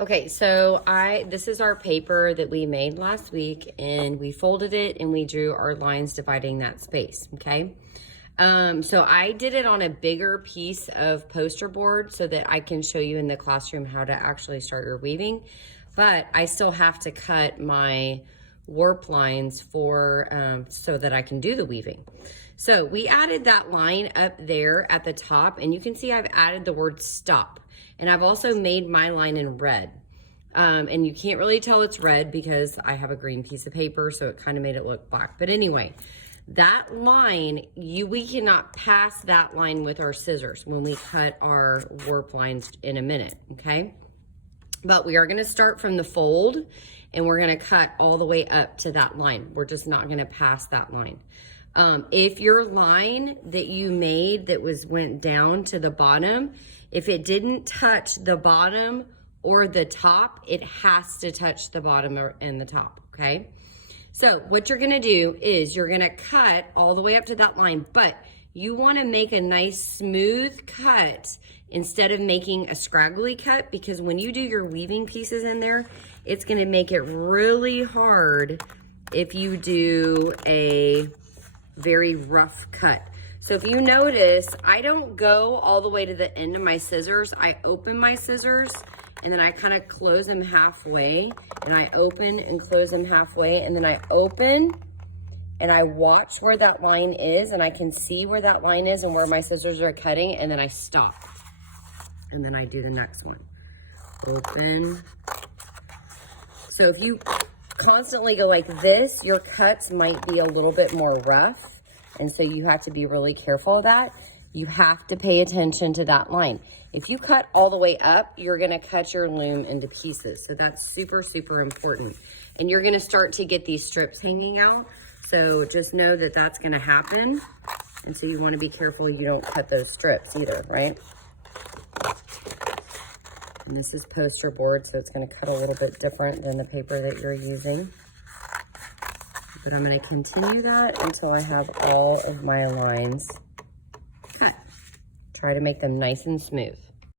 Okay, so this is our paper that we made last week, and we folded it and we drew our lines dividing that space, okay? So I did it on a bigger piece of poster board so that I can show you in the classroom how to actually start your weaving, but I still have to cut my warp lines for so that I can do the weaving. So we added that line up there at the top, and you can see I've added the word stop. And I've also made my line in red. And you can't really tell it's red because I have a green piece of paper, so it kind of made it look black. But anyway, that line, we cannot pass that line with our scissors when we cut our warp lines in a minute, okay? But we are gonna start from the fold, and we're gonna cut all the way up to that line. We're just not gonna pass that line. If your line that you made that went down to the bottom, if it didn't touch the bottom or the top, it has to touch the bottom and the top, okay? So what you're gonna do is you're gonna cut all the way up to that line, but you wanna make a nice smooth cut instead of making a scraggly cut, because when you do your weaving pieces in there, it's gonna make it really hard if you do a very rough cut. So if you notice, I don't go all the way to the end of my scissors. I open my scissors and then I kind of close them halfway, and I open and close them halfway, and then I open and I watch where that line is, and I can see where that line is and where my scissors are cutting, and then I stop. And then I do the next one. Open. So if you constantly go like this, your cuts might be a little bit more rough. And so you have to be really careful of that. You have to pay attention to that line. If you cut all the way up, you're gonna cut your loom into pieces. So that's super, super important. And you're gonna start to get these strips hanging out. So just know that that's gonna happen. And so you wanna be careful you don't cut those strips either, right? And this is poster board, so it's gonna cut a little bit different than the paper that you're using. But I'm gonna continue that until I have all of my lines cut. Try to make them nice and smooth.